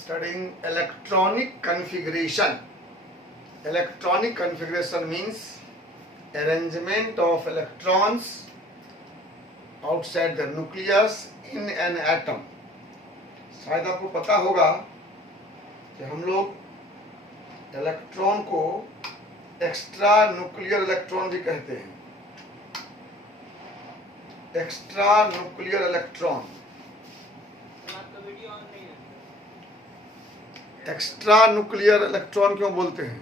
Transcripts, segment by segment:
studying electronic configuration. Electronic configuration means arrangement of electrons outside the nucleus in an atom. शायद आपको पता होगा कि हम लोग इलेक्ट्रॉन को एक्स्ट्रा न्यूक्लियर इलेक्ट्रॉन भी कहते हैं. Extra nuclear electron. Extra nuclear electron क्यों बोलते हैं?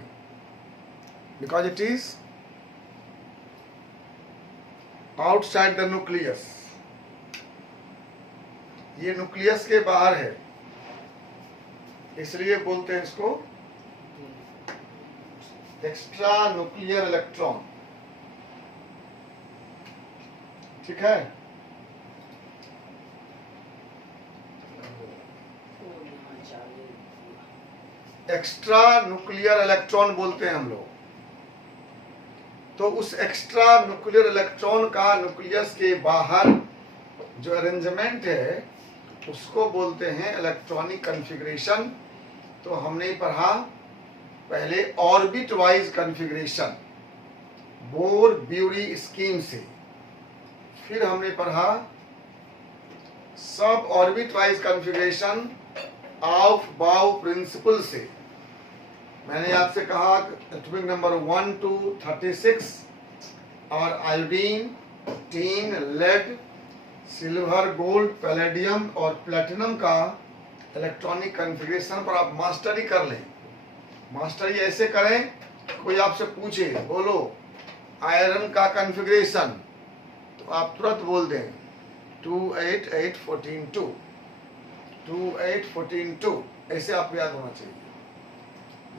Because it is outside the nucleus. ये न्यूक्लियस के बाहर है, इसलिए बोलते हैं इसको एक्स्ट्रा न्यूक्लियर इलेक्ट्रॉन. ठीक है. एक्स्ट्रा न्यूक्लियर इलेक्ट्रॉन बोलते हैं हम लोग. तो उस एक्स्ट्रा न्यूक्लियर इलेक्ट्रॉन का न्यूक्लियस के बाहर जो अरेंजमेंट है उसको बोलते हैं इलेक्ट्रॉनिक कॉन्फ़िगरेशन. तो हमने पढ़ा पहले orbit wise configuration bore-bury scheme से. फिर हमने पढ़ा सब ऑर्बिट वाइज कॉन्फ़िगरेशन ऑफ बाउ प्रिंसिपल से. मैंने आपसे कहा एटॉमिक नंबर 1 to 36 और iodine, tin, lead, silver, gold, palladium और प्लेटिनम का इलेक्ट्रॉनिक कॉन्फ़िगरेशन पर आप मास्टरी कर लें. मास्टरी ऐसे करें, कोई आपसे पूछे बोलो आयरन का कॉन्फ़िगरेशन, तो आप तुरंत बोल दें 28814-2 28142. ऐसे आपको याद होना चाहिए.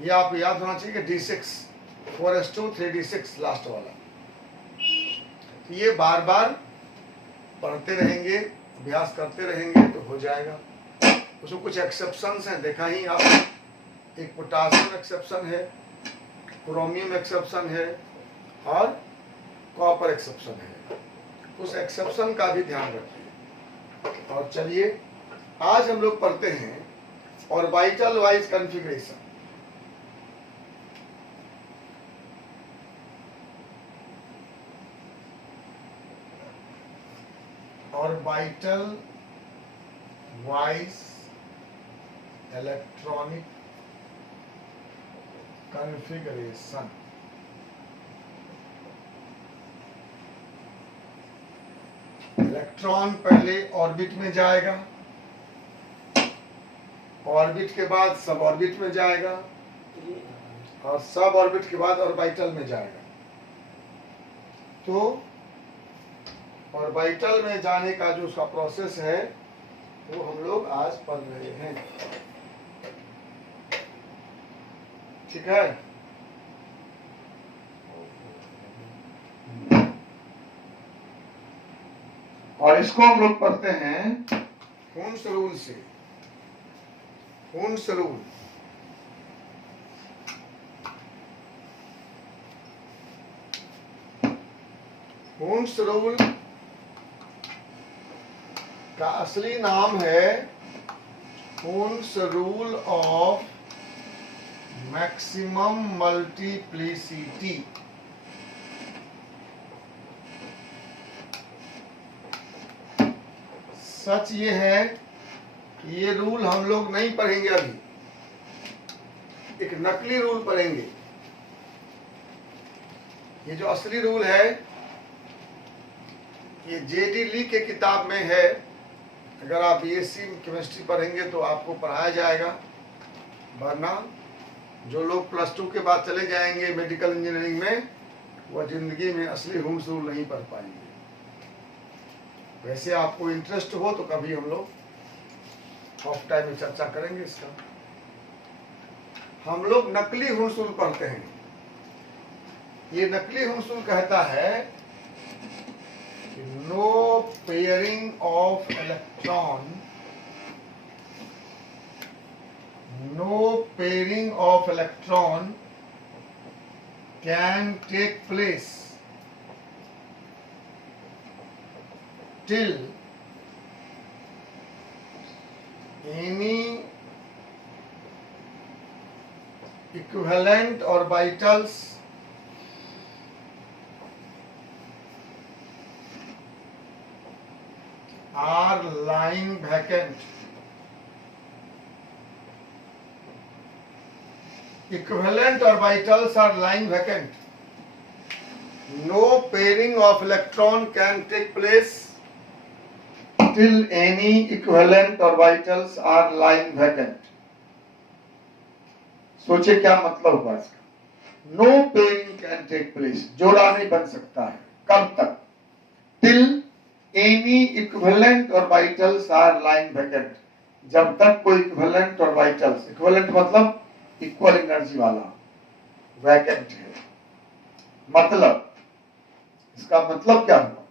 ये आपको याद होना चाहिए कि D6 4s2 3d6 लास्ट वाला. ये बार बार पढ़ते रहेंगे, अभ्यास करते रहेंगे तो हो जाएगा. उसमें कुछ एक्सेप्शंस हैं, देखा ही आप. एक पोटासियम एक्सेप्शन है, क्रोमियम एक्सेप्शन है और कॉपर एक्सेप्शन है. उस एक्सेप्शन का भी ध्यान रखिए. और चलिए आज हम लोग पढ़ते हैं orbital wise configuration. Orbital wise electronic configuration. Electron पहले ऑर्बिट में जाएगा, ऑर्बिट के बाद सब ऑर्बिट में जाएगा और सब ऑर्बिट के बाद ऑर्बिटल में जाएगा. तो ऑर्बिटल में जाने का जो उसका प्रोसेस है वो हम लोग आज पढ़ रहे हैं. ठीक है. और इसको हम लोग पढ़ते हैं हुन्स रूल से. Hund's rule. हुन्स रूल का असली नाम है Hund's rule of maximum multiplicity. सच ये है कि ये रूल हम लोग नहीं पढ़ेंगे अभी. एक नकली रूल पढ़ेंगे. ये जो असली रूल है ये जेडी ली के किताब में है. अगर आप बीएससी केमिस्ट्री पढ़ेंगे तो आपको पढ़ाया जाएगा, वरना जो लोग +2 के बाद चले जाएंगे मेडिकल इंजीनियरिंग में वह जिंदगी में असली हुन्स रूल नहीं पढ़ पाएंगे. वैसे आपको इंटरेस्ट हो तो कभी हम लोग ऑफ टाइम में चर्चा करेंगे इसका. हम लोग नकली हुन्स रूल पढ़ते हैं. ये नकली हुन्स रूल कहता है no pairing of electron can take place till any equivalent orbitals are lying vacant. Equivalent orbitals are lying vacant. No pairing of electron can take place till any equivalent orbitals are lying vacant. सोचे क्या मतलब हुआ इसका? No pairing can take place, जोड़ा नहीं बन सकता है। कब तक? Till any equivalent orbitals are lying vacant, जब तक कोई इक्विवेलेंट ऑर्बिटल्स, इक्विवेलेंट मतलब इक्वल एनर्जी वाला, वैकेंट है। मतलब इसका मतलब क्या हुआ?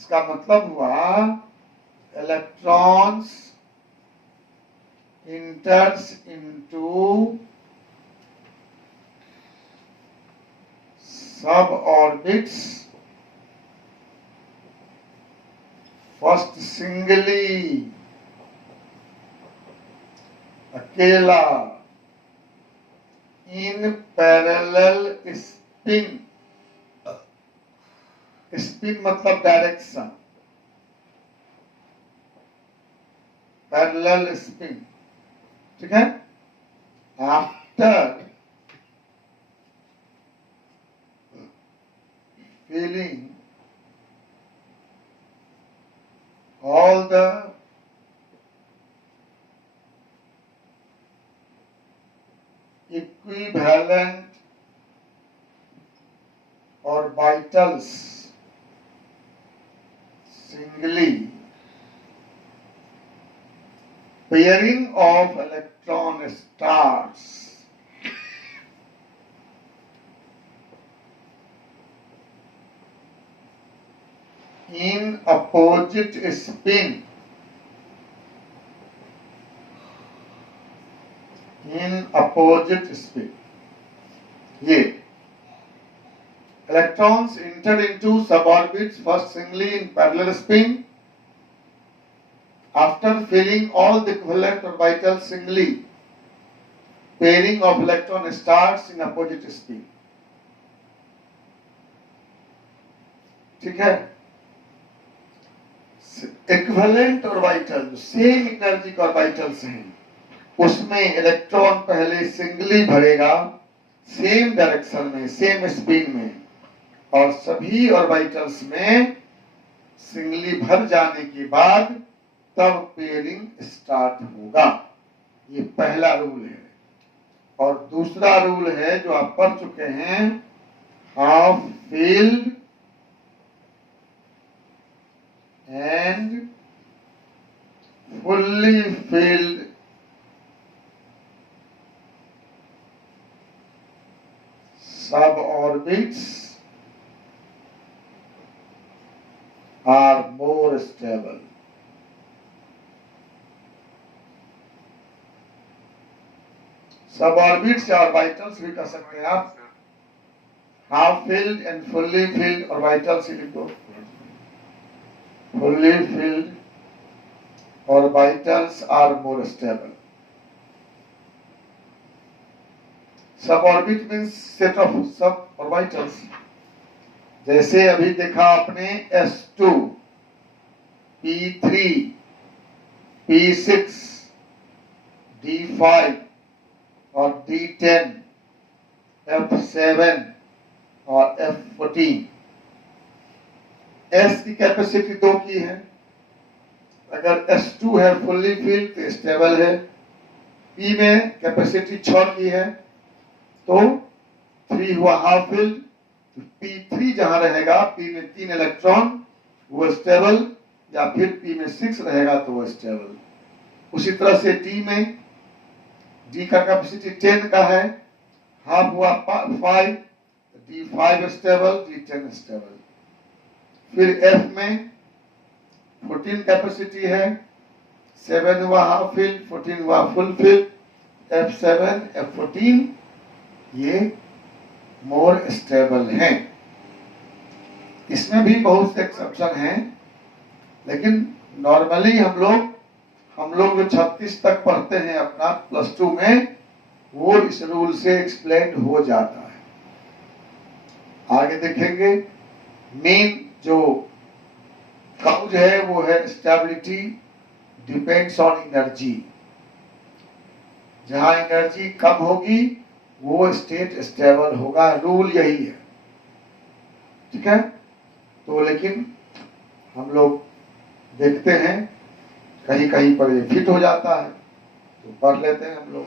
इसका मतलब हुआ electrons enters into suborbits first singly, अकेला, in parallel spin, spin मतलब डायरेक्शन, पैरेलल स्पिन, ठीक है। After filling all the equivalent orbitals singly, pairing of electron starts. In opposite spin, in opposite spin, ये electrons enter into suborbits first singly in parallel spin. After filling all the equivalent orbitals singly, pairing of electron starts in opposite spin. ठीक है। Equivalent orbital जो same energy के orbitals हैं, उसमें electron पहले singly भरेगा, same direction में, same spin में, और सभी ऑर्बिटल्स में सिंगली भर जाने के बाद तब पेयरिंग स्टार्ट होगा। ये पहला रूल है। और दूसरा रूल है जो आप पढ़ चुके हैं, half field and fully field सब ऑर्बिट्स आर मोर स्टेबल। सब ऑर्बिट्स या ऑर्बिटल्स भी कह सकते हैं आप। Half field and fully field orbitals लिखो। fully filled orbitals are more stable. Suborbit means set of suborbitals. जैसे अभी देखा आपने S2, P3, P6, D5 और D10, F7 और F14। S की कैपेसिटी 2 की है। अगर S2 है फुल्ली फील्ड तो स्टेबल है। P में कैपेसिटी 6 की है तो 3 हुआ हाफ फील्ड। P3 जहां रहेगा, P में 3 इलेक्ट्रॉन, वो स्टेबल, या फिर P में 6 रहेगा तो वो स्टेबल। उसी तरह से D में, D का कैपेसिटी 10 का है, हाफ हुआ 5, D5 स्टेबल, D10 स्टेबल। फिर F में 14 कैपेसिटी है, 7 हुआ हाफ फील्ड, 14 हुआ फुल फील्ड, F7, F14 ये मोर स्टेबल हैं। इसमें भी बहुत से एक्सेप्शन हैं, लेकिन नॉर्मली हम लोग जो 36 तक पढ़ते हैं अपना +2 में, वो इस रूल से एक्सप्लेन हो जाता है। आगे देखेंगे। मेन जो काउज है वो है स्टेबिलिटी डिपेंड्स ऑन एनर्जी। जहां एनर्जी कम होगी वो स्टेट स्टेबल होगा, रूल यही है। ठीक है। तो लेकिन हम लोग देखते हैं कहीं कहीं पर ये फिट हो जाता है तो पढ़ लेते हैं हम लोग।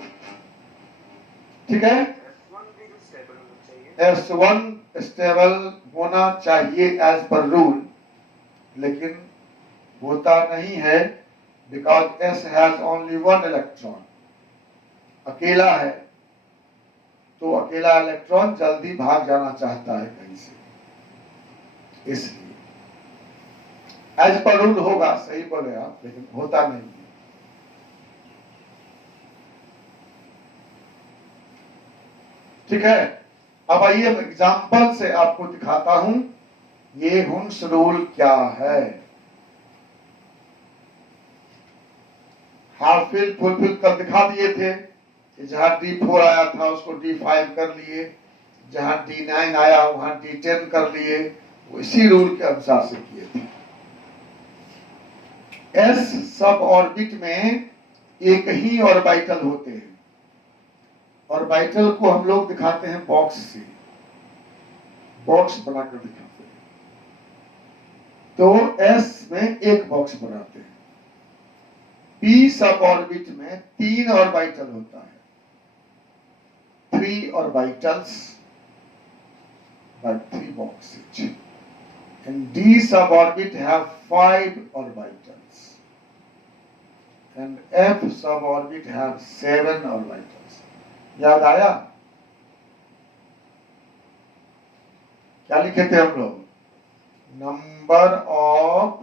ठीक है। S1 स्टेबल होना चाहिए एज पर रूल, लेकिन होता नहीं है because S has only one electron. अकेला है तो अकेला इलेक्ट्रॉन जल्दी भाग जाना चाहता है कहीं से, इसलिए एज पर रूल होगा। सही बोले आप, लेकिन होता नहीं है। ठीक है। अब आइए एग्जाम्पल से आपको दिखाता हूं ये हुन्स रूल क्या है। हाफ फिल फुल फिल कर दिखा दिए थे कि जहां D4 आया था उसको D5 कर लिए, जहां D9 आया वहां D10 कर लिए, वो इसी रूल के अनुसार से किए थे। S सब ऑर्बिट में एक ही ऑर्बिटल होते हैं। ऑर्बिटल को हम लोग दिखाते हैं बॉक्स से, बॉक्स बनाकर दिखाते हैं। तो S में एक बॉक्स बनाते हैं। P सब ऑर्बिट में 3 ऑर्बिटल होता है, 3 orbitals by 3 boxes, and D suborbit have 5 orbitals, and F suborbit have 7 orbitals. याद आया? क्या लिखे थे हम लोग? Number of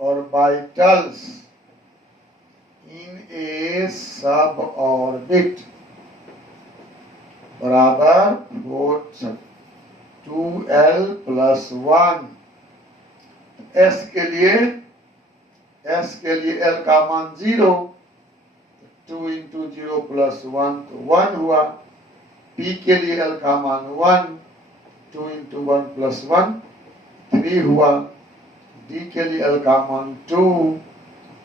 orbitals in a suborbit बराबर 2l प्लस 1। S के लिए L का मान 0, 2 इंटू 0 प्लस 1 तो 1 हुआ। P के लिए L का मान 1, 2 इंटू 1 प्लस 1 3 हुआ। D के लिए L का मान 2,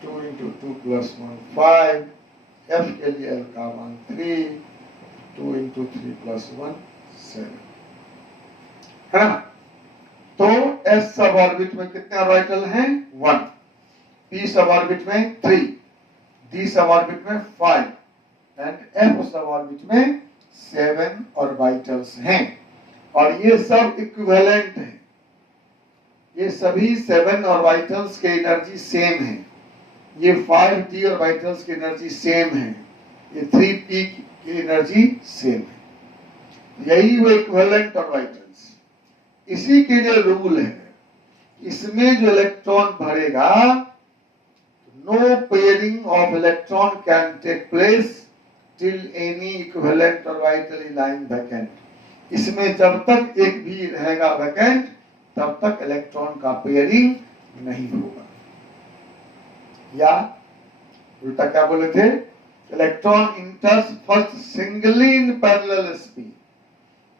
2 इंटू 2 प्लस 1 5। F के लिए L का मान 3, 2 इंटू 3 प्लस 1 7 है ना। तो S सब ऑर्बिट में कितने ऑर्बिटल हैं? 1। P सब ऑर्बिट में 3, D सब ऑर्बिट में 5 एंड F सब ऑर्बिट में 7 ऑर्बिटल्स हैं। और ये सब इक्विवेलेंट हैं। ये सभी 7 ऑर्बिटल्स के एनर्जी सेम है। ये 5d ऑर्बिटल्स की एनर्जी सेम है। ये 3p की एनर्जी सेम है। यही वो इक्विवेलेंट ऑर्बिटल्स। इसी के लिए रूल है, इसमें जो इलेक्ट्रॉन भरेगा, no pairing of electron can take place till any equivalent orbital is lying vacant. इसमें जब तक एक भी रहेगा वैकेंट तब तक इलेक्ट्रॉन का पेयरिंग नहीं होगा। या उल्टा क्या बोले थे? Electron इंटर्स first singly in parallel speed.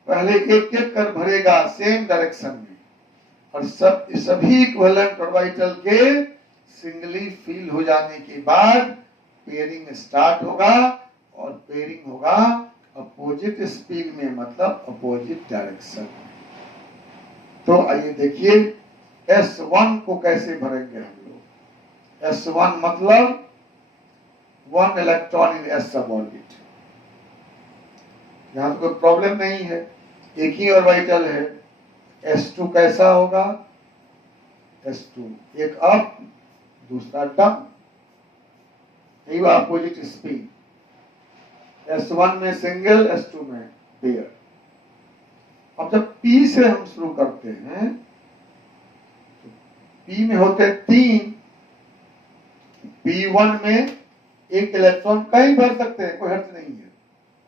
पहले एक एक कर भरेगा सेम डायरेक्शन में, और सभी इक्विवेलेंट ऑर्बिटल के सिंगली फिल हो जाने के बाद पेयरिंग स्टार्ट होगा, और पेयरिंग होगा अपोजिट स्पीड में, मतलब अपोजिट डायरेक्शन में। तो आइए देखिए S1 को कैसे भरेंगे हम लोग। S1 मतलब 1 इलेक्ट्रॉन इन S सब ऑर्बिट। यहां तो कोई प्रॉब्लम नहीं है, एक ही ऑर्बिटल है। S2 कैसा होगा? S2 एक अप दूसरा डाउन, यही अपोजिट स्पीड। S1 में सिंगल, S2 में पेयर। अब जब P से हम शुरू करते हैं तो P में होते हैं 3। P1 में एक इलेक्ट्रॉन कहीं भर सकते हैं, कोई हर्ज नहीं है।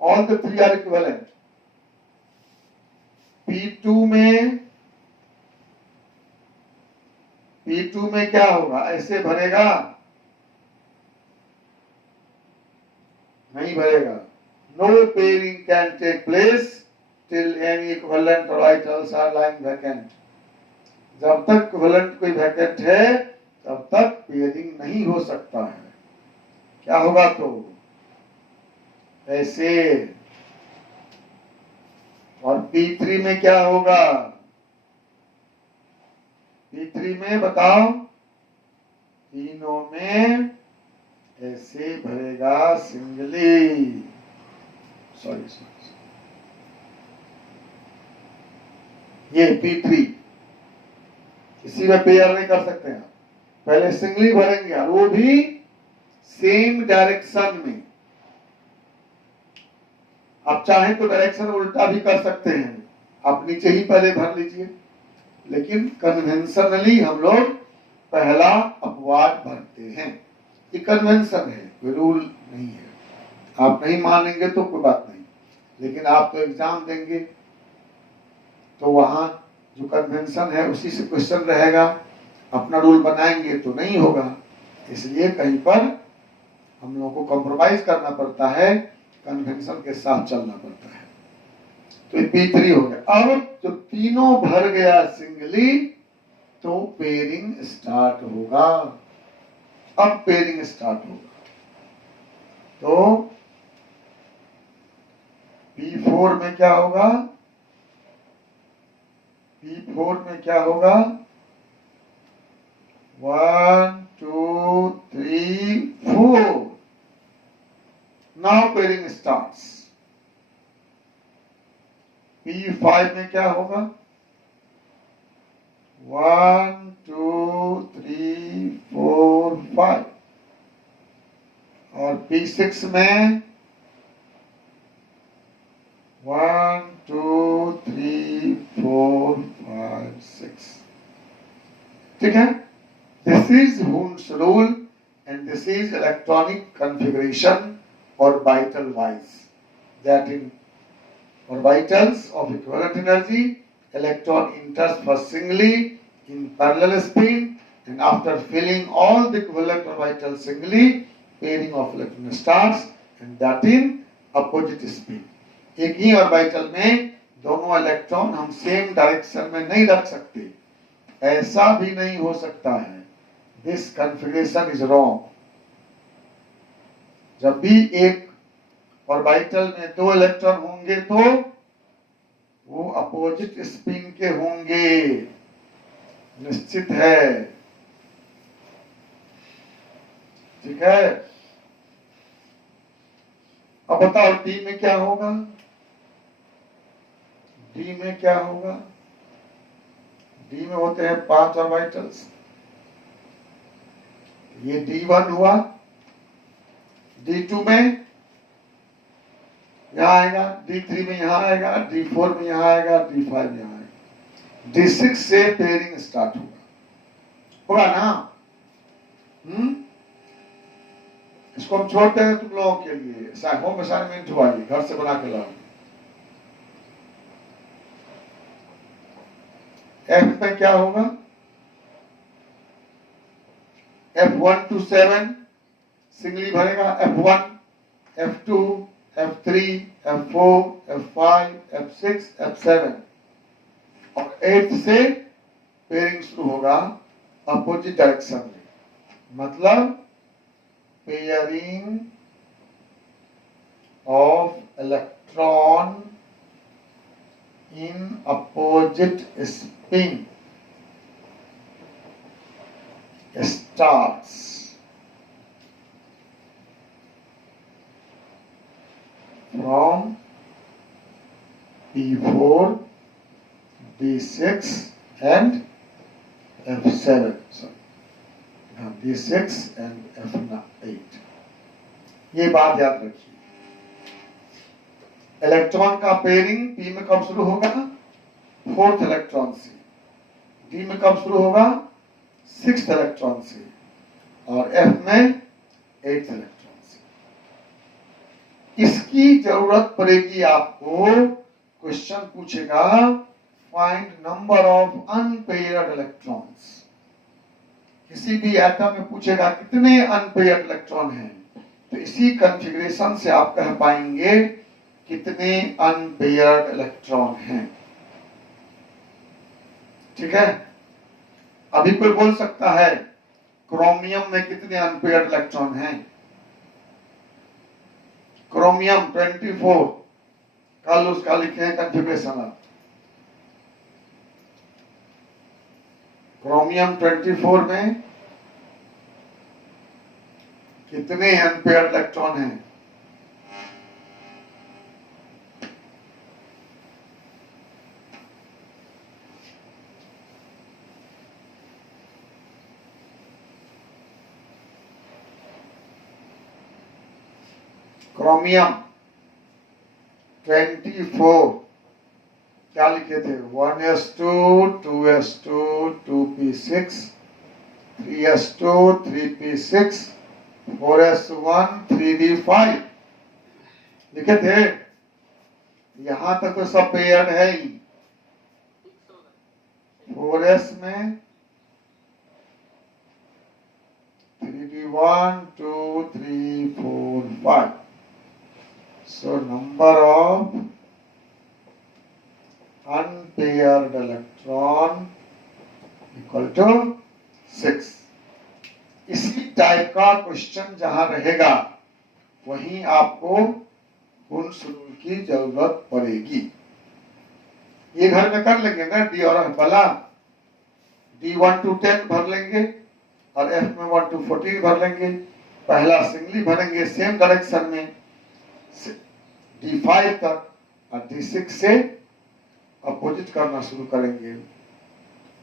All the 3 are equivalent. P2 में क्या होगा? ऐसे भरेगा, नहीं भरेगा। No pairing can take place till any equivalent orbitals are lying vacant. जब तक इक्विवेलेंट कोई वैकेंट है तब तक पेयरिंग नहीं हो सकता है। क्या होगा तो ऐसे। और P3 में क्या होगा? P3 में बताओ, तीनों में ऐसे भरेगा सिंगली। सॉरी, ये P3 किसी में पेयर नहीं कर सकते हैं। पहले सिंगली भरेंगे और वो भी सेम डायरेक्शन में। आप चाहें तो डायरेक्शन उल्टा भी कर सकते हैं, आप नीचे ही पहले भर लीजिए, लेकिन कन्वेंशनली हम लोग पहला अपवाद भरते हैं। ये कन्वेंशन है, कोई रूल नहीं है। आप नहीं मानेंगे तो कोई बात नहीं, लेकिन आप तो एग्जाम देंगे तो वहां जो कन्वेंशन है उसी से क्वेश्चन रहेगा। अपना रूल बनाएंगे तो नहीं होगा, इसलिए कहीं पर हम लोगों को कॉम्प्रोमाइज करना पड़ता है, कन्वेंशन के साथ चलना पड़ता है। तो ये P3 हो गया। अब जो तीनों भर गया सिंगली तो पेयरिंग स्टार्ट होगा। अब पेयरिंग स्टार्ट होगा तो P4 में क्या होगा? P4 में क्या होगा? 1 2 3 4। Now pairing starts. P5 में क्या होगा? 1 2 3 4 5। और P6 में 1 2 3 4 5 6। ठीक है? This is Hund's rule and this is electronic configuration orbital wise, that in orbitals of equivalent energy, electron enters first singly in parallel spin, and after filling all the equivalent orbitals singly, pairing of electron starts, and that in opposite spin. एक ही orbital में दोनों electron हम same direction में नहीं रख सकते, ऐसा भी नहीं हो सकता है। This configuration is wrong. जब भी एक ऑर्बिटल में दो इलेक्ट्रॉन होंगे तो वो अपोजिट स्पिन के होंगे, निश्चित है। ठीक है? अब बताओ डी में क्या होगा? डी में क्या होगा? डी में होते हैं 5 ऑर्बिटल्स। ये D1 हुआ। D2 में यहां आएगा, D3 में यहां आएगा, D4 में यहां आएगा, D5 में यहां आएगा। D6 से पेयरिंग स्टार्ट होगा ना? इसको हम छोड़ते हैं तुम लोगों के लिए, होम असाइनमेंट हुआ, ये घर से बना के लाओ। F में क्या होगा? F1 to 7 सिंगली भरेगा, F1, F2, F3, F4, F5, F6, F7 और 8 से पेयरिंग शुरू होगा अपोजिट डायरेक्शन में। मतलब pairing of electron in opposite spin starts from P4, D6 and F7. Sorry, D6 and F8. ये बात याद रखिए। इलेक्ट्रॉन का पेयरिंग P में कब शुरू होगा? 4th इलेक्ट्रॉन से। D में कब शुरू होगा? 6th इलेक्ट्रॉन से। और F में 8th इलेक्ट्रॉन से। इसकी जरूरत पड़ेगी आपको, क्वेश्चन पूछेगा find number of unpaired electrons. किसी भी एटम में पूछेगा कितने अनपेयर्ड इलेक्ट्रॉन हैं, तो इसी कॉन्फ़िगरेशन से आप कह पाएंगे कितने अनपेयर्ड इलेक्ट्रॉन हैं। ठीक है, अभी कोई बोल सकता है क्रोमियम में कितने अनपेयर्ड इलेक्ट्रॉन हैं? क्रोमियम 24, कल उसका लिखे हैं कॉन्फ़िगरेशन आप। क्रोमियम 24 में कितने अनपेयर्ड इलेक्ट्रॉन हैं? क्रोमियम 24 क्या लिखे थे? 1s2 2s2 2p6 3s2 3p6 4s1 3d5 लिखे थे। यहां तक तो सब पेयर्ड है ही। 4s में 3d1 2 3 4 5, so number of unpaired electron equal to 6। इसी टाइप का क्वेश्चन जहां रहेगा वहीं आपको गुण सुरूर की जरूरत पड़ेगी। ये घर में कर लेंगे ना, डी और एफ वाला, डी 1 to 10 भर लेंगे और एफ में 1 to 14 भर लेंगे। पहला सिंगली भरेंगे सेम डायरेक्शन में D5 तक और D6 से अपोजिट करना शुरू करेंगे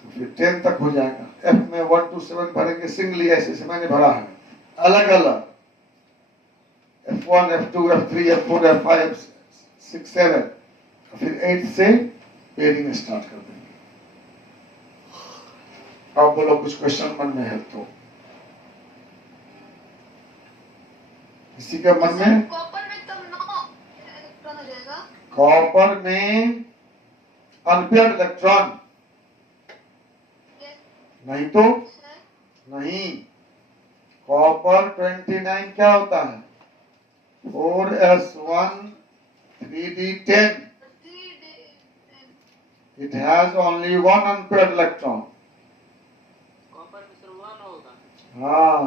तो फिर 10 तक हो जाएगा। F में 1 to 7 भरेंगे सिंगली, ऐसे से मैंने भरा है अलग अलग, F1 F2 F3 F4 F5 F6 7, फिर 8 से पेयरिंग स्टार्ट कर देंगे। अब बोलो कुछ क्वेश्चन मन में है तो? किसी के मन में? कॉपर में तो 9 इलेक्ट्रॉन हो जाएगा। कॉपर में अनपेयर्ड इलेक्ट्रॉन नहीं तो नहीं। कॉपर 29 क्या होता है? 4s1 3d10, it has only one unpaired electron। Copper में सिर्फ 1 होगा। हाँ,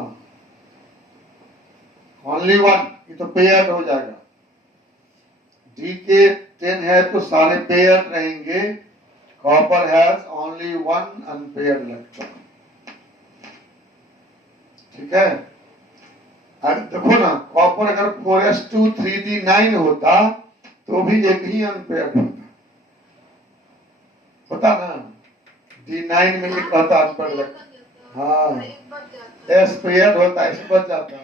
ओनली 1, ये तो पेयर्ड हो जाएगा। डी के 10 है तो सारे पेयर्ड रहेंगे। Copper has only 1 unpaired electron. ठीक है, अब देखो ना, कॉपर अगर 4s2 3d9 होता तो भी एक ही अनपेयर्ड होता ना, D9 में एक रहता अनपेयर्ड इलेक्ट्रॉन। हाँ, एस पेयर्ड होता, ऐसे बच जाता।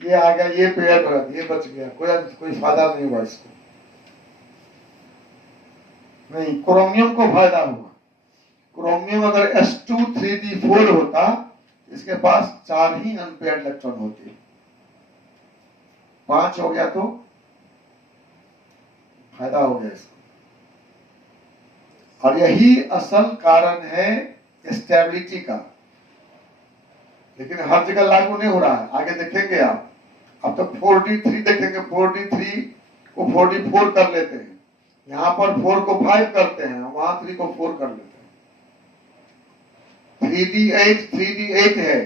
ये आ गया, ये पेयर्ड हो, ये बच गया, कोई फायदा नहीं हुआ इसको। नहीं, क्रोमियम को फायदा हुआ। क्रोमियम अगर S2 3d4 होता, इसके पास 4 ही अनपेयर्ड इलेक्ट्रॉन होते, 5 हो गया तो फायदा हो गया इसको। और यही असल कारण है स्टेबिलिटी का, लेकिन हर जगह लागू नहीं हो रहा है। आगे देखेंगे आप, अब तो 4d3 देखेंगे, 4d3 को 4d4 कर लेते हैं, यहाँ पर 4 को 5 करते हैं, वहां 3 को 4 कर लेते हैं। 3d8 है,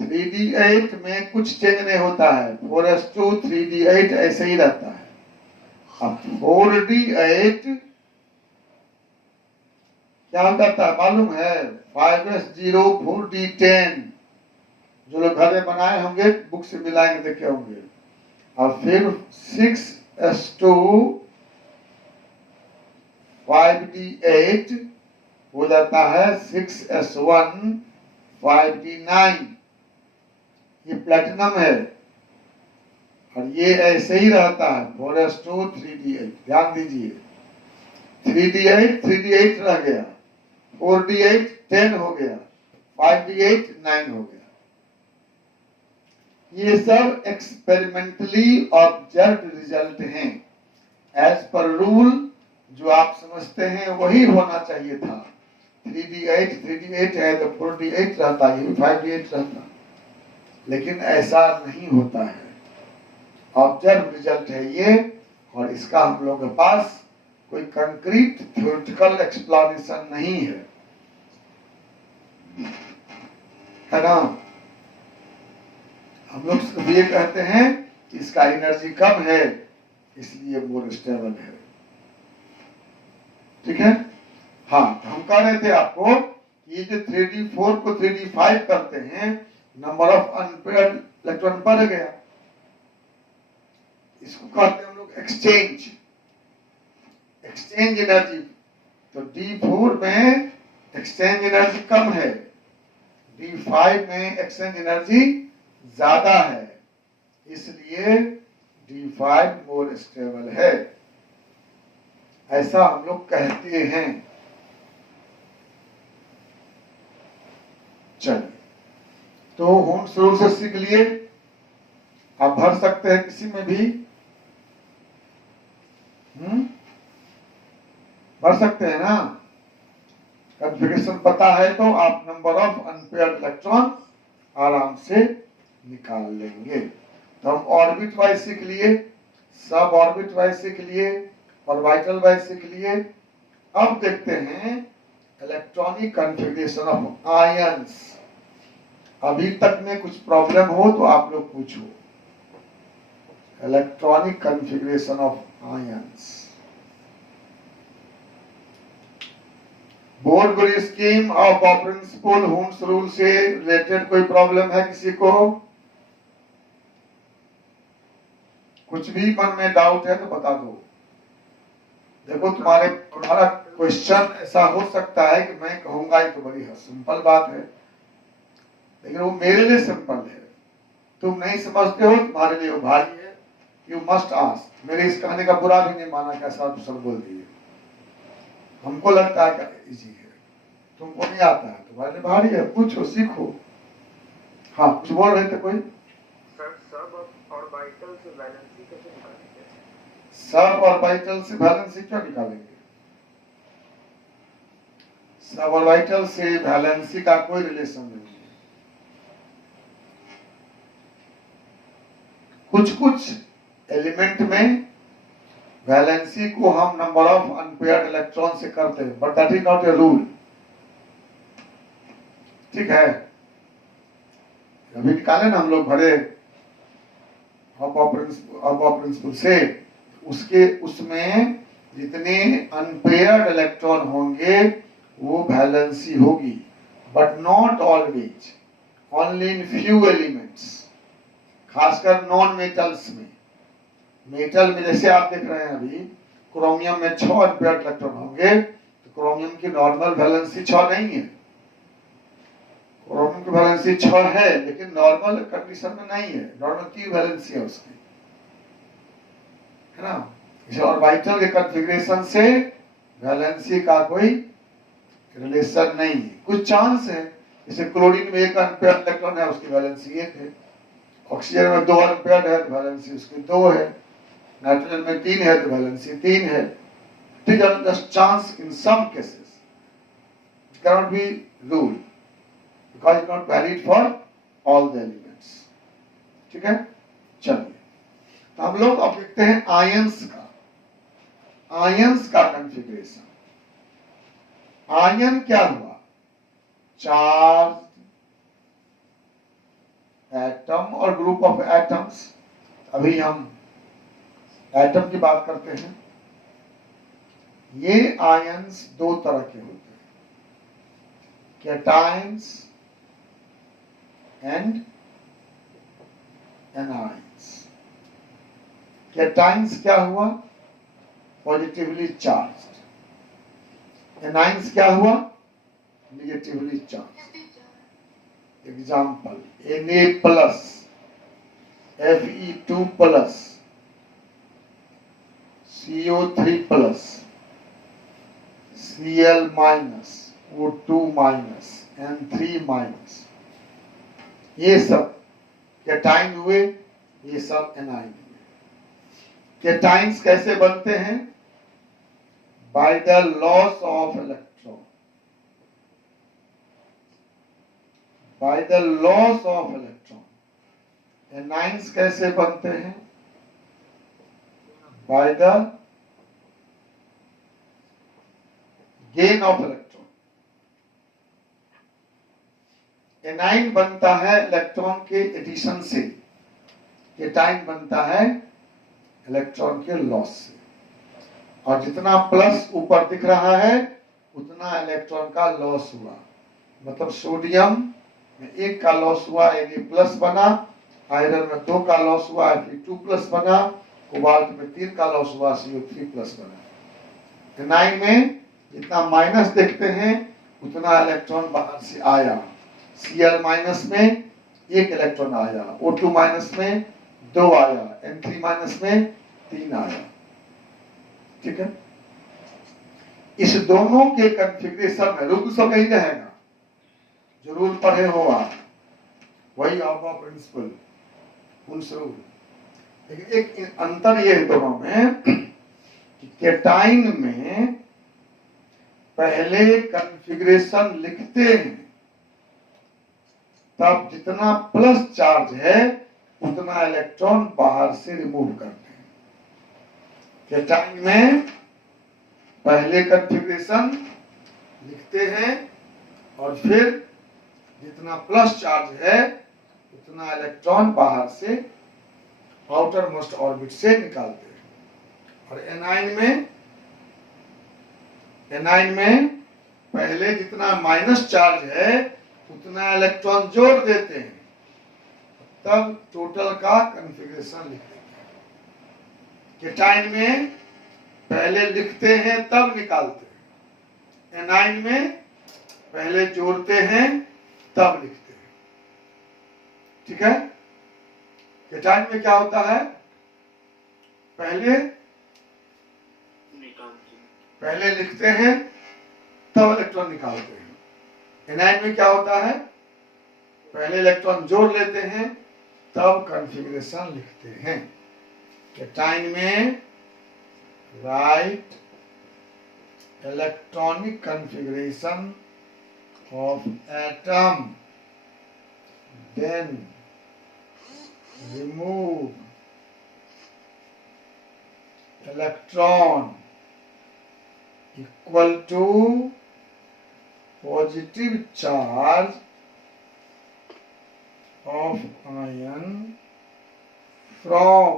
3d8 में कुछ चेंज नहीं होता है, 4s2 3d8 ऐसे ही रहता है। अब 4d8 क्या करता है मालूम है? 5s0 4d10, जो लोग घर में बनाए होंगे बुक से मिलाएंगे देखे होंगे। और फिर 6s2 5d8 हो जाता है 6s1 5d9। ये प्लेटिनम है और ये ऐसे ही रहता है 4s2 3d8। ध्यान दीजिए, 3d8 रह गया, 4d8 10 हो गया, 5d8 9 हो गया। ये सब एक्सपेरिमेंटली ऑब्जर्व रिजल्ट हैं। एज पर रूल जो आप समझते हैं वही होना चाहिए था। 3d8 है तो 4d8 रहता, ये भी 5d8 रहता। लेकिन ऐसा नहीं होता है। ऑब्जर्व रिजल्ट है ये, और इसका हम लोग के पास कोई कंक्रीट थ्योरेटिकल एक्सप्लेनेशन नहीं है ना। हम लोग सिर्फ ये कहते हैं कि इसका एनर्जी कम है इसलिए मोर स्टेबल है। ठीक है। हाँ, तो हम कह रहे थे आपको ये जो 3d4 को 3d5 करते हैं, नंबर ऑफ अनपेयर्ड इलेक्ट्रॉन बढ़ गया। इसको कहते हैं हम लोग एक्सचेंज एनर्जी। तो D4 में एक्सचेंज एनर्जी कम है, D5 में एक्सचेंज एनर्जी ज्यादा है, इसलिए D5 मोर स्टेबल है, ऐसा हम लोग कहते हैं। चलिए, तो होम्स रूल से सीख लिए, आप भर सकते हैं किसी में भी, भर सकते हैं ना। कॉन्फ़िगरेशन पता है तो आप नंबर ऑफ अनपेयर्ड इलेक्ट्रॉन आराम से निकाल लेंगे। तो हम ऑर्बिट वाइज सीख लिए, सब ऑर्बिट वाइज सीख लिए, ऑर्बिटल वाइज सीख लिए। अब देखते हैं इलेक्ट्रॉनिक कॉन्फ़िगरेशन ऑफ आयंस। अभी तक में कुछ प्रॉब्लम हो तो आप लोग पूछो। Electronic configuration of ions, board scheme of principal homes rule से रिलेटेड कोई प्रॉब्लम है किसी को? कुछ भी मन में डाउट है तो बता दो। देखो, तुम्हारा क्वेश्चन ऐसा हो सकता है कि मैं कहूंगा ये तो बड़ी सिंपल बात है, लेकिन वो मेरे लिए सिंपल है। तुम नहीं समझते हो, तुम्हारे लिए वो भारी है। You must ask. मेरे इस कहने का बुरा भी नहीं माना, कैसा आप सब बोल दिए। हमको लगता है कि इजी है, तुमको नहीं आता है, तुम्हारे लिए भारी है। पूछो, सीखो। हाँ, कुछ बोल रहे थे कोई? सर, सब ऑर्बिटल से वैलेंसी कैसे निकालेंगे? सब ऑर्बिटल से वैलेंसी क्यों निकालेंगे? सब ऑर्बिटल से वैलेंसी का कोई रिलेशन नहीं है। कुछ एलिमेंट में वैलेंसी को हम नंबर ऑफ अनपेयर्ड इलेक्ट्रॉन से करते हैं, but that is not a rule. ठीक है, अभी निकाले ना हम लोग, भरे प्रिंसिपल से, उसमें जितने अनपेयर्ड इलेक्ट्रॉन होंगे वो वैलेंसी होगी, but not always, only in few elements, खासकर नॉन मेटल्स में। मेटल में जैसे आप देख रहे हैं अभी, क्रोमियम में 6 अनपेयर्ड इलेक्ट्रॉन होंगे, तो क्रोमियम की नॉर्मल वैलेंसी 6 नहीं है। क्रोमियम की वैलेंसी 6 है, लेकिन नॉर्मल कंडीशन में नहीं है। नॉर्मल की वैलेंसी है उसकी, है ना। इसे ऑर्बिटल के कॉन्फ़िगरेशन से वैलेंसी का कोई रिलेशन नहीं है। कुछ चांस है, जैसे क्लोरीन में 1 अनपेयर्ड इलेक्ट्रॉन है, उसकी वैलेंसी 1 है। ऑक्सीजन में 2 अनपेयर्ड है तो वैलेंसी उसकी 2 है। नाइट्रोजन में 3 है तो वैलेंसी 3 है। These are just chance in some cases. It cannot be rule because it's not valid for all the elements. ठीक है, चलिए, तो हम लोग अब देखते हैं आयंस का कॉन्फ़िगरेशन। आयन क्या हुआ? चार्ज एटम और ग्रुप ऑफ एटम्स। अभी हम एटम की बात करते हैं। ये आयंस 2 तरह के होते हैं, कैटायंस एंड एनायंस। कैटायंस क्या हुआ? Positively charged. एनायंस क्या हुआ? Negatively charged. Example, Na+, Fe2+, CO3+, Cl-, O2-, N3-, ये सब कैटाइन हुए, ये सब एनाइन हुए। कैटाइन्स कैसे बनते हैं? By the loss of electron. By the loss of electron anions कैसे बनते हैं? By the gain of electron. A9 बनता है इलेक्ट्रॉन के एडिशन से, केटाइन बनता है इलेक्ट्रॉन के लॉस से। और जितना प्लस ऊपर दिख रहा है उतना इलेक्ट्रॉन का लॉस हुआ। मतलब सोडियम में 1 का लॉस हुआ, Na+ बना, आयरन में 2 का लॉस हुआ, Fe2+ बना, कोबाल्ट में 3 का लॉस हुआ, CO3+ बना। एनाइन में जितना माइनस देखते हैं उतना इलेक्ट्रॉन बाहर से आया। Cl- में 1 इलेक्ट्रॉन आया, O2- में 2 आया, N3- में 3 आया। ठीक है, इस दोनों के कॉन्फ़िगरेशन में रूल सब यही रहेगा जो रूल पढ़े हो आप, वही ऑफ प्रिंसिपल उन रूल। लेकिन एक अंतर ये है दोनों में कि केटाइन में पहले कॉन्फ़िगरेशन लिखते हैं, तब जितना प्लस चार्ज है उतना इलेक्ट्रॉन बाहर से रिमूव करते हैं। केटाइन में पहले कॉन्फ़िगरेशन लिखते हैं और फिर जितना प्लस चार्ज है उतना इलेक्ट्रॉन बाहर से आउटर मोस्ट ऑर्बिट से निकालते हैं। और एनाइन में पहले जितना माइनस चार्ज है उतना इलेक्ट्रॉन जोड़ देते हैं, तब टोटल का कॉन्फ़िगरेशन लिखते हैं। केटाइन में पहले लिखते हैं तब निकालते हैं, एनाइन में पहले जोड़ते हैं तब लिखते हैं। ठीक है, केटाइन में क्या होता है? पहले लिखते हैं तब इलेक्ट्रॉन निकालते हैं। एनाइन में क्या होता है? पहले इलेक्ट्रॉन जोड़ लेते हैं तब कॉन्फ़िगरेशन लिखते हैं। केटाइन में write electronic configuration of atom, then remove electron equal to positive charge of ion from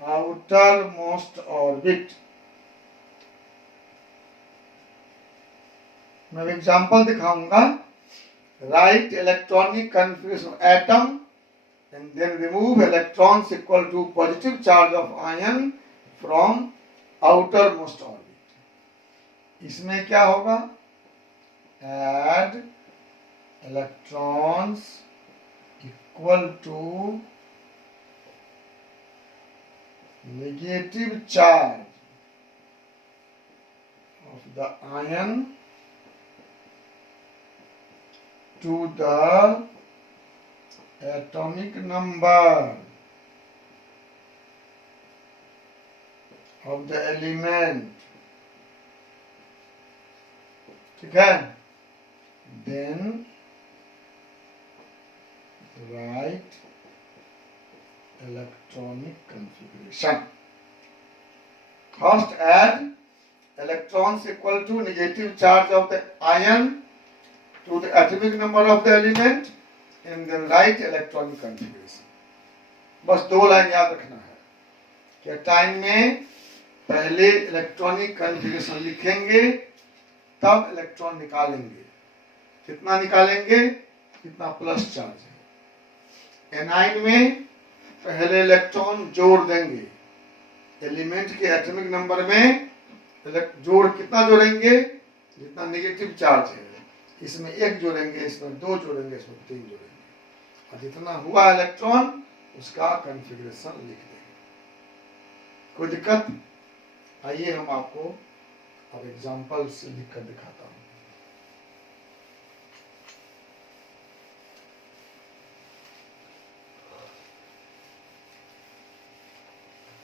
outermost orbit। मैं एग्जांपल दिखाऊंगा। Right electronic configuration atom and then remove electrons equal to positive charge of ion from outermost orbit। इसमें क्या होगा? Add electrons equal to negative charge of the ion to the atomic number of the element। ठीक है, then write electronic configuration। First add electrons equal to negative charge of the ion to the atomic number of the element and then write electronic configuration। बस 2 line याद रखना है। Cation में पहले electronic configuration लिखेंगे तब इलेक्ट्रॉन निकालेंगे। कितना निकालेंगे? कितना प्लस चार्ज है। एनाइन में पहले इलेक्ट्रॉन जोड़ देंगे, एलिमेंट के एटॉमिक नंबर में जोड़ कितना जोड़ेंगे? जितना नेगेटिव चार्ज है। इसमें 1 जोड़ेंगे, इसमें 2 जोड़ेंगे, इसमें 3 जोड़ेंगे, और जितना हुआ इलेक्ट्रॉन उसका कॉन्फ़िगरेशन लिख देंगे। कोई दिक्कत? आइए हम आपको अब एग्जांपल से लिख कर दिखाता हूं।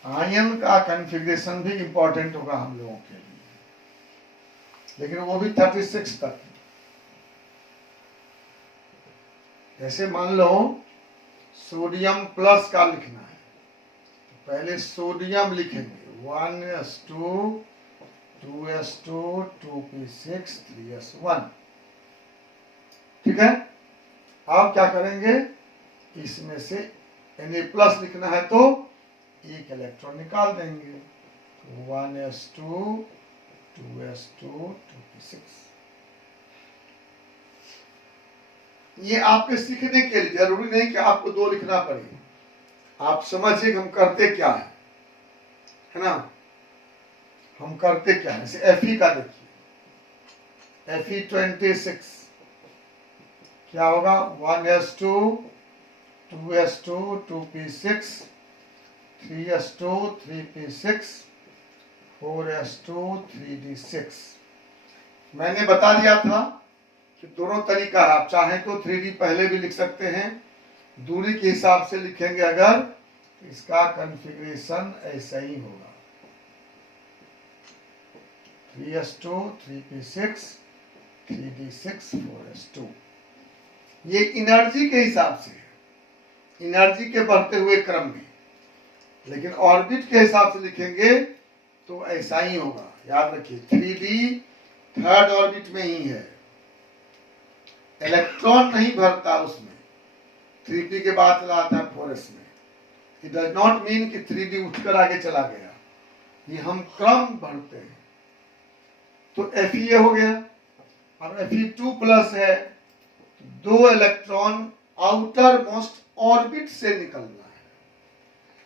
आयन का कॉन्फ़िगरेशन भी इंपॉर्टेंट होगा हम लोगों के लिए, लेकिन वो भी 36 तक। जैसे मान लो सोडियम प्लस का लिखना है। पहले सोडियम लिखेंगे 1s2 2s2 2p6 3s1। ठीक है, अब क्या करेंगे, इसमें से Na प्लस लिखना है तो एक इलेक्ट्रॉन निकाल देंगे, 1s2 2s2 2p6। ये आपके सीखने के लिए, जरूरी नहीं कि आपको 2 लिखना पड़े। आप समझिए हम करते क्या है ना, हम करते क्या है। जैसे Fe का देखिए, Fe26 क्या होगा, 1s2 2s2 2p6 3s2 3p6 4s2 3d6। मैंने बता दिया था कि दोनों तरीका है, आप चाहें तो 3D पहले भी लिख सकते हैं, दूरी के हिसाब से लिखेंगे अगर, इसका कॉन्फ़िगरेशन ऐसा ही होगा, 3s2 3p6 3d6 4s2। ये एनर्जी के हिसाब से है, एनर्जी के बढ़ते हुए क्रम में। लेकिन ऑर्बिट के हिसाब से लिखेंगे तो ऐसा ही होगा। याद रखिए 3D थर्ड ऑर्बिट में ही है, इलेक्ट्रॉन नहीं भरता उसमें, 3D के बाद चला आता है 4s में। इट डज नॉट मीन कि 3D उठकर आगे चला गया, ये हम क्रम भरते हैं। तो Fe हो गया। अब Fe2 प्लस है, 2 इलेक्ट्रॉन आउटर मोस्ट ऑर्बिट से निकलना है।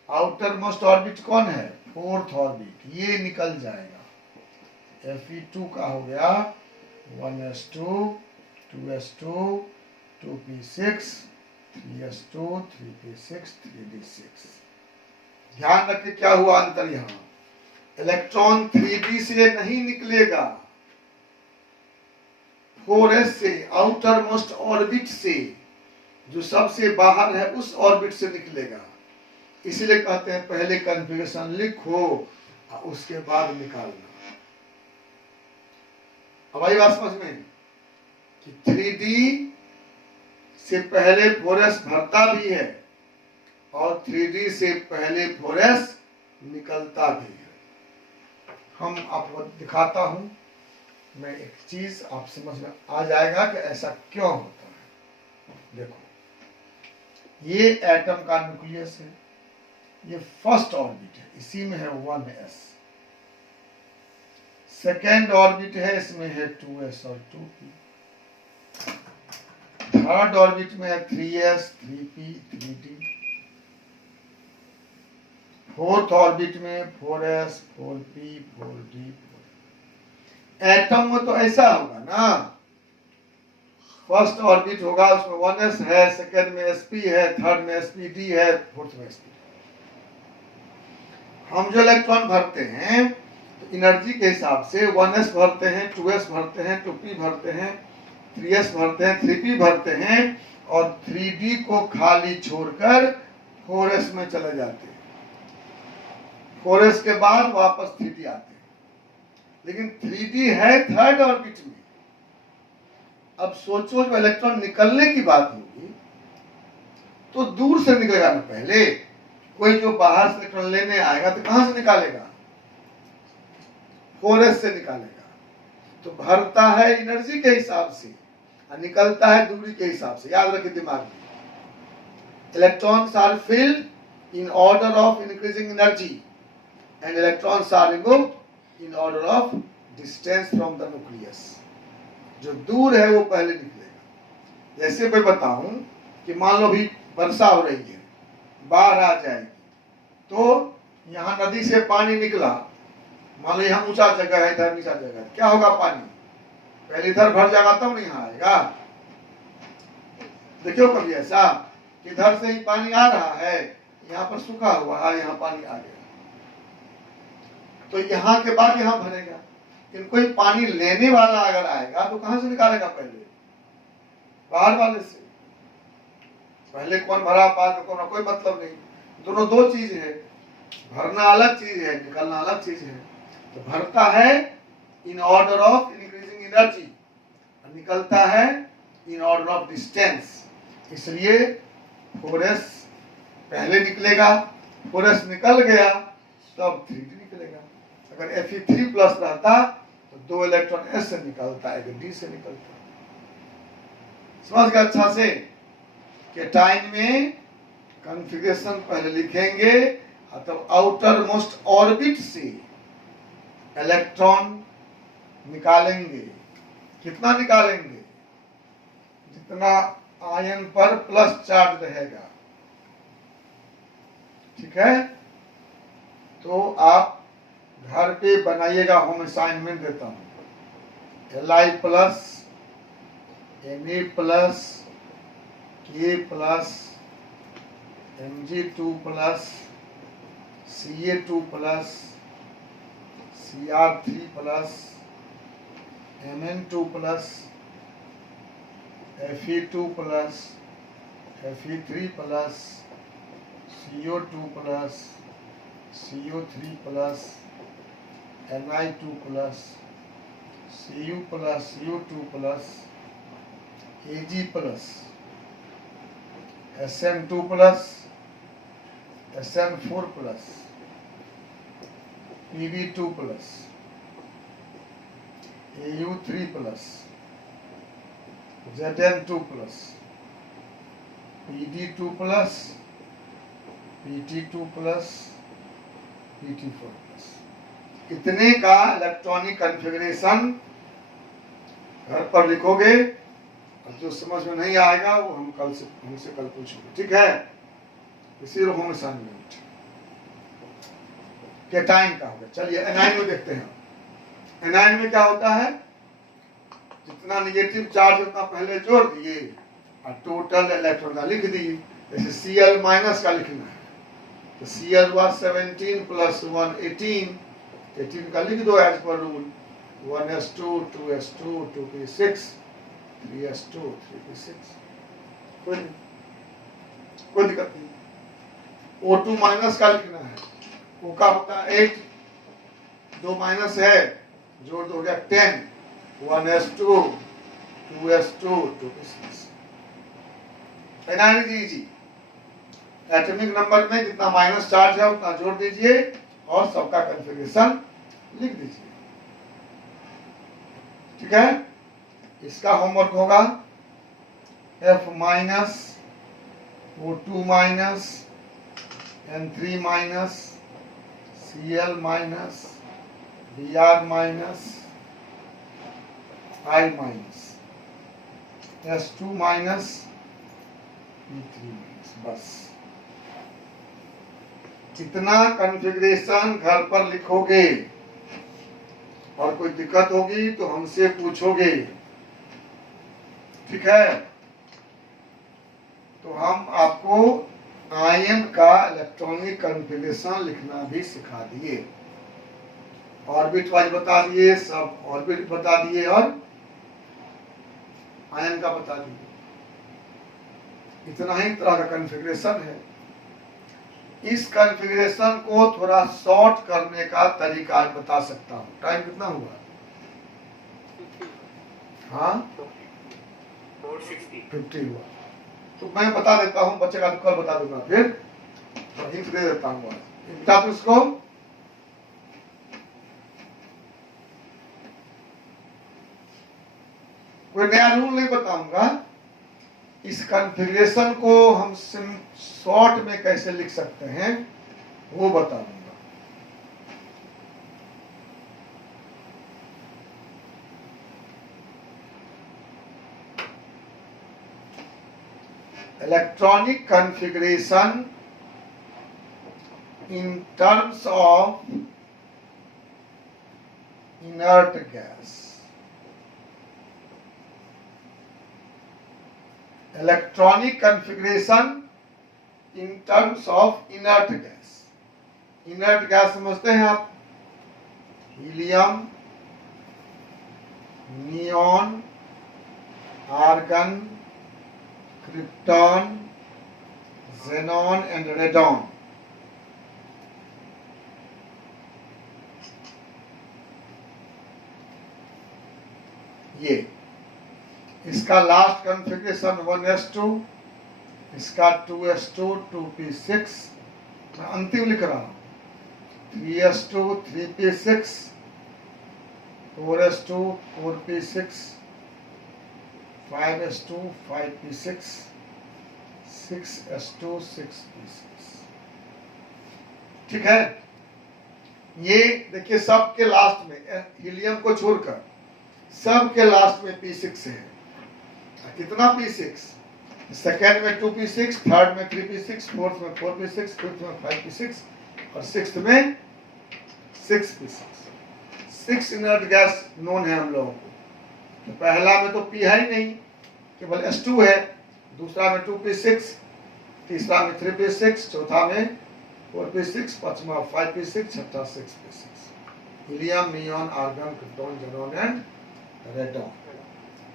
आउटर मोस्ट ऑर्बिट कौन है, 4th ऑर्बिट, ये निकल जाएगा। Fe2 का हो गया 1s2 2s2 2p6 3s2 3p6 3d6। ध्यान रखिए क्या हुआ अंतर, यहां इलेक्ट्रॉन 3D से नहीं निकलेगा, 4s से, आउटर मोस्ट ऑर्बिट से, जो सबसे बाहर है उस ऑर्बिट से निकलेगा। इसीलिए कहते हैं पहले कॉन्फ़िगरेशन लिखो और उसके बाद निकालना। अब आई बात समझ में कि 3D से पहले 4s भरता भी है और 3D से पहले 4s निकलता भी है। हम आपको दिखाता हूं, मैं एक चीज आप समझ में आ जाएगा कि ऐसा क्यों होता है। देखो, ये एटम का न्यूक्लियस है, ये फर्स्ट ऑर्बिट है, इसी में है 1s। सेकेंड ऑर्बिट है, इसमें है 2s और 2p। थर्ड ऑर्बिट में है 3s 3p 3d। Fourth orbit में 4s 4p 4d 4d। Atom में तो ऐसा होगा ना, फर्स्ट ऑर्बिट होगा, उसमें 1s है, सेकेंड में sp है, थर्ड में spd है, फोर्थ में sp। हम जो इलेक्ट्रॉन भरते हैं तो एनर्जी के हिसाब से 1s भरते हैं, 2s भरते हैं, 2p भरते हैं, 3s भरते हैं, 3p भरते हैं और 3d को खाली छोड़कर 4s में चले जाते हैं। 4s के बाद वापस 3d आते हैं। लेकिन 3d है थर्ड ऑर्बिट में। अब सोचो जब इलेक्ट्रॉन निकलने की बात होगी तो दूर से निकलेगा ना, पहले कोई जो बाहर से इलेक्ट्रॉन लेने आएगा तो कहां से निकालेगा, 4s से निकालेगा। तो भरता है एनर्जी के हिसाब से और निकलता है दूरी के हिसाब से। याद रखिए दिमाग में, electrons are filled in order of increasing energy and electrons are removed in order of distance from the nucleus। जो दूर है वो पहले निकलेगा। जैसे मैं बताऊं कि मान लो भी वर्षा हो रही है, बाढ़ आ जाएगी, तो यहाँ नदी से पानी निकला, मान लो यहाँ ऊंचा जगह है, इधर नीचा जगह है, क्या होगा, पानी पहले इधर भर जाएगा तब नहीं यहाँ आएगा। देखियो कभी ऐसा कि इधर से ही पानी आ रहा है, यहाँ पर सूखा हुआ है, यहाँ पानी आ गया, तो यहाँ के बाद यहाँ भरेगा। लेकिन कोई पानी लेने वाला अगर आएगा तो कहां से निकालेगा, पहले बाहर वाले से। पहले कौन भरा, बाद में कौन, कोई मतलब नहीं। दोनों दो चीज है, भरना अलग चीज है, निकालना अलग चीज है। तो भरता है इन ऑर्डर ऑफ इंक्रीजिंग एनर्जी, निकलता है इन ऑर्डर ऑफ डिस्टेंस। इसलिए 4s पहले निकलेगा, 4s निकल गया तब 3d निकलेगा। अगर Fe3 प्लस रहता तो 2 इलेक्ट्रॉन s से निकलता, एक d से निकलता। समझ गया अच्छा से? केटाइन में कॉन्फ़िगरेशन पहले लिखेंगे, तब आउटर मोस्ट ऑर्बिट से इलेक्ट्रॉन निकालेंगे। कितना निकालेंगे? जितना आयन पर प्लस चार्ज रहेगा। ठीक है, तो आप घर पे बनाइएगा, होम असाइनमेंट देता हूं। Li plus Na plus K plus Mg2 plus Ca2 plus Cr3 plus Mn2 plus Fe2 plus Fe3 plus CO2 plus CO3 plus Ni2 plus Cu plus Cu2 plus Ag plus Sn2 plus Sn4 plus Pb2 plus Au3 plus Zn2 plus Pd2 plus Pt2 plus Pt4 plus. इतने का electronic configuration घर पर लिखोगे, और जो समझ में नहीं आएगा वो हमसे कल पूछोगे। ठीक है, इसी होम असाइनमेंट केटाइन का होगा। चलिए एनाइन में देखते हैं। एनाइन में क्या होता है? जितना निगेटिव चार्ज उतना पहले जोड़ दिए और टोटल इलेक्ट्रॉन का लिख दिए। जैसे Cl माइनस का लिखना है तो Cl हुआ 17 प्लस 1 18, 18 का लिख दो as per rule. 1s2 2s2 2p6 3s2 3p6, कोई दिक्कत नहीं। O2 माइनस का लिखना है, O का होता है 8, 2 माइनस है, जोड़ दो, हो गया 10, 1s2 2s2 2p6। Analysis easy. Atomic number में जितना माइनस चार्ज है उतना जोड़ दीजिए और सबका कॉन्फ़िगरेशन लिख दीजिए। ठीक है, इसका होमवर्क होगा F minus O2 minus N3 minus Cl minus Br minus I minus S2 minus P3 minus. बस इतना कॉन्फ़िगरेशन घर पर लिखोगे, और कोई दिक्कत होगी तो हमसे पूछोगे। ठीक है, तो हम आपको आयन का इलेक्ट्रॉनिक कॉन्फ़िगरेशन लिखना भी सिखा दिए, ऑर्बिट वाइज बता दिए, सब ऑर्बिट बता दिए और आयन का बता दिए। इतना ही तरह का कॉन्फ़िगरेशन है। इस कॉन्फ़िगरेशन को थोड़ा शॉर्ट करने का तरीका आज बता सकता हूँ। टाइम कितना हुआ? हाँ 50 हुआ। तो मैं बता देता हूँ, बच्चे का कल बता दूंगा, फिर तो हिंट दे देता हूँ। बता दो इसको। कोई नया रूल नहीं बताऊंगा। इस कॉन्फ़िगरेशन को हम शॉर्ट में कैसे लिख सकते हैं वो बता दूंगा। Electronic configuration in terms of inert gas. Electronic configuration in terms of inert gas. Inert gas समझते हैं आप? Helium, neon, argon, krypton, xenon and radon. ये इसका लास्ट कॉन्फ़िगरेशन 1s2 इसका 2s2 2p6, मैं अंतिम लिख रहा हूँ, 3s2 3p6, 4s2 4p6, 5s2 5p6, 6s2 6p6। ठीक है, ये देखिए सबके लास्ट में, हीलियम को छोड़कर सबके लास्ट में p6 है। कितना p6? सेकेंड में 2p6, थर्ड में 3p6, फोर्थ में 4p6, फिफ्थ में 5p6 और सिक्स्थ में 6p6। 6 इनर्ट गैस नोन है हम लोगों को। तो पहला में तो p है ही नहीं, केवल s2 है, दूसरा में 2p6, तीसरा में 3p6, चौथा में 4p6, पांचवा 5p6, छठा 6p6। Helium, neon, argon, krypton, xenon and radon,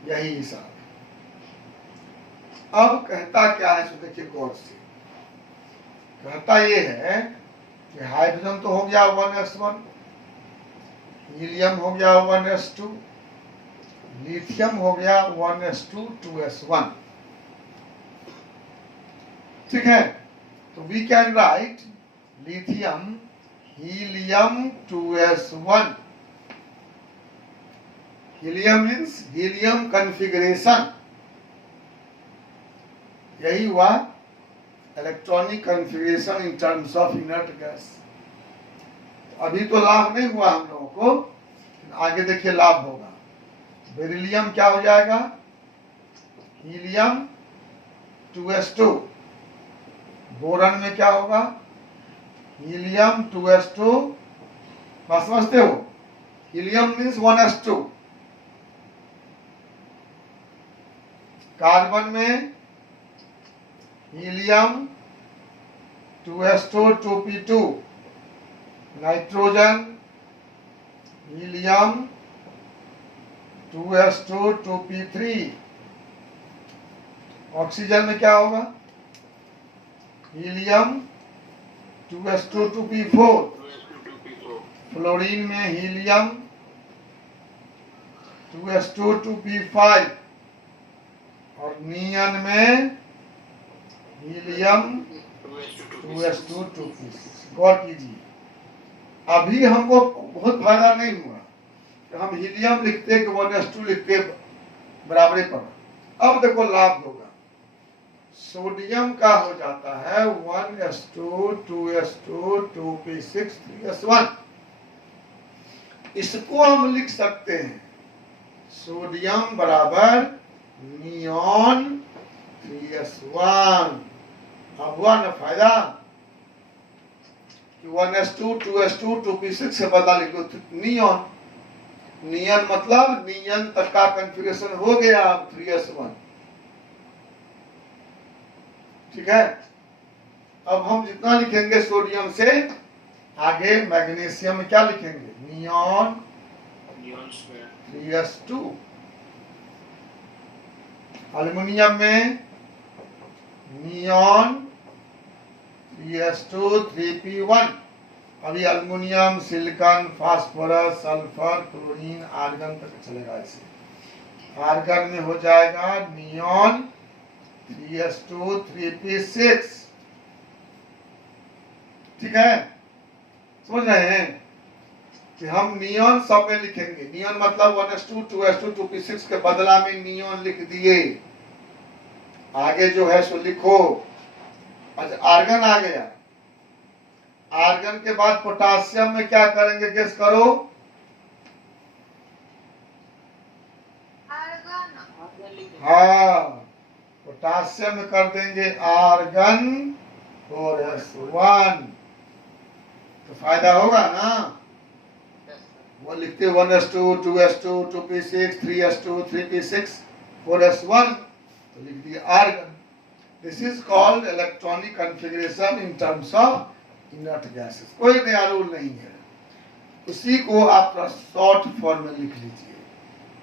यही हिसाब है। अब कहता क्या है, सो देखिए गौर से, कहता ये है कि हाइड्रोजन तो हो गया 1s1, हीलियम हो गया 1s2, लिथियम हो गया 1s2 2s1। ठीक है, तो we can write lithium helium 2s1। Helium means helium configuration, यही हुआ electronic configuration in terms of inert gas. अभी तो लाभ नहीं हुआ हम लोगों को, आगे देखिए लाभ होगा। बेरिलियम क्या हो जाएगा? Helium 2s2। बोरन में क्या होगा? Helium 2s2। बात समझते हो? Helium means 1s2। कार्बन में helium 2s2 2p2। Nitrogen helium 2s2 2p3। Oxygen में क्या होगा? Helium 2s2 2p4। फ्लोरीन में हीलियम 2s2 2p5 और नियन में हीलियम 2s2 2p6। गौर कीजिए, अभी हमको बहुत फायदा नहीं हुआ कि हम हीलियम लिखते कि 1s2 लिखते बराबरी पर। अब देखो लाभ होगा, सोडियम का हो जाता है 1s2 2s2 2p6 3s1। इसको हम लिख सकते हैं सोडियम बराबर नियॉन 3s1। अब हुआ ना फायदा, 1s2 2s2 2p6 से बदला लिखो नियॉन। नियन मतलब नियन तक का कॉन्फ़िगरेशन हो गया अब 3s1। ठीक है, अब हम जितना लिखेंगे सोडियम से आगे मैग्नीशियम में क्या लिखेंगे? Neon 3s2। एल्युमिनियम में नियॉन 3s2 3p1। अभी aluminium, silicon, phosphorus, sulphur, chlorine, argon तक चलेगा। ऐसे आर्गन में हो जाएगा नियॉन 3s2 3p6। ठीक है, समझ रहे हैं कि हम नियॉन सब में लिखेंगे। नियॉन मतलब 1s2 2s2 2p6 के बदला में नियॉन लिख दिए। आगे जो है सो लिखो। अच्छा, आर्गन आ गया। आर्गन के बाद पोटासियम में क्या करेंगे, गेस करो? आर्गन। हाँ, पोटासियम में कर देंगे आर्गन 4s1। तो फायदा होगा ना। वो लिखते 1s2 2s2 2p6 3s2 3p6 4s1, तो लिख दिए argon. This is called electronic configuration in terms of inert gases. कोई नया रूल नहीं है, उसी को आप शॉर्ट फॉर्म में लिख लीजिए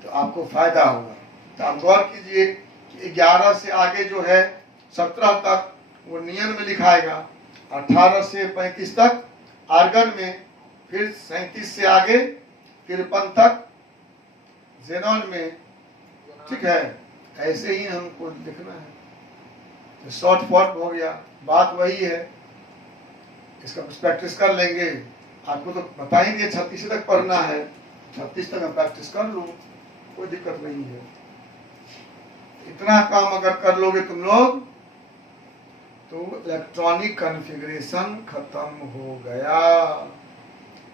तो आपको फायदा होगा। तो आप गौर कीजिए कि 11 से आगे जो है 17 तक वो नियन में लिखाएगा, 18 से 35 तक आर्गन में, फिर 37 से आगे 53 तक ज़ेनॉन में। ठीक है, ऐसे ही हमको लिखना है। शॉर्ट फॉर्म हो गया, बात वही है। इसका कुछ प्रैक्टिस कर लेंगे, आपको तो बता ही दिए 36 तक पढ़ना है, 36 तक मैं प्रैक्टिस कर लूँ, कोई दिक्कत नहीं है। इतना काम अगर कर लोगे तुम लोग तो इलेक्ट्रॉनिक कॉन्फ़िगरेशन खत्म हो गया।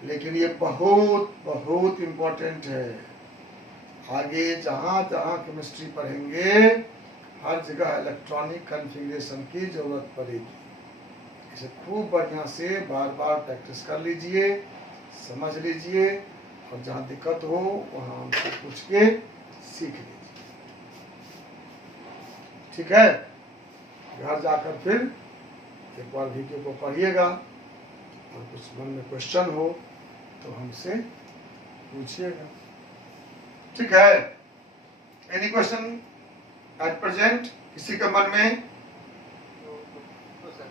लेकिन ये बहुत बहुत इम्पोर्टेंट है। आगे जहाँ जहाँ केमिस्ट्री पढ़ेंगे हर जगह इलेक्ट्रॉनिक कॉन्फ़िगरेशन की जरूरत पड़ेगी। इसे खूब बढ़िया से बार बार प्रैक्टिस कर लीजिए, समझ लीजिए, और जहाँ दिक्कत हो वहाँ हमसे पूछ के सीख लीजिए। ठीक है, घर जाकर फिर एक बार वीडियो को पढ़िएगा और कुछ मन में क्वेश्चन हो तो हमसे पूछिएगा। ठीक है, एनी क्वेश्चन एट प्रेजेंट किसी के मन में? तो सर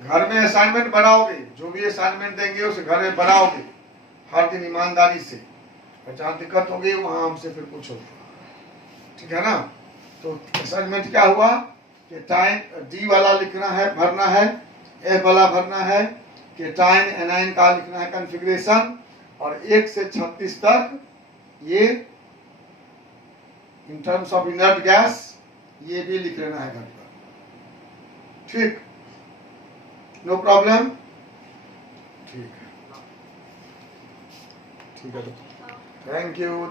घर में असाइनमेंट बनाओगे, जो भी असाइनमेंट देंगे उसे घर में बनाओगे हर दिन ईमानदारी से, और जहाँ दिक्कत होगी वहाँ हमसे फिर पूछोगे। ठीक है ना? तो असाइनमेंट क्या हुआ कि टाइम डी वाला लिखना है, भरना है, एफ वाला भरना है, कि टाइम एनाइन का लिखना है कॉन्फ़िगरेशन, और 1 से 36 तक ये इन टर्म्स ऑफ इनर्ट गैस ये भी लिख लेना है घर पर। ठीक, नो प्रॉब्लम? ठीक है, ठीक है, थैंक यू।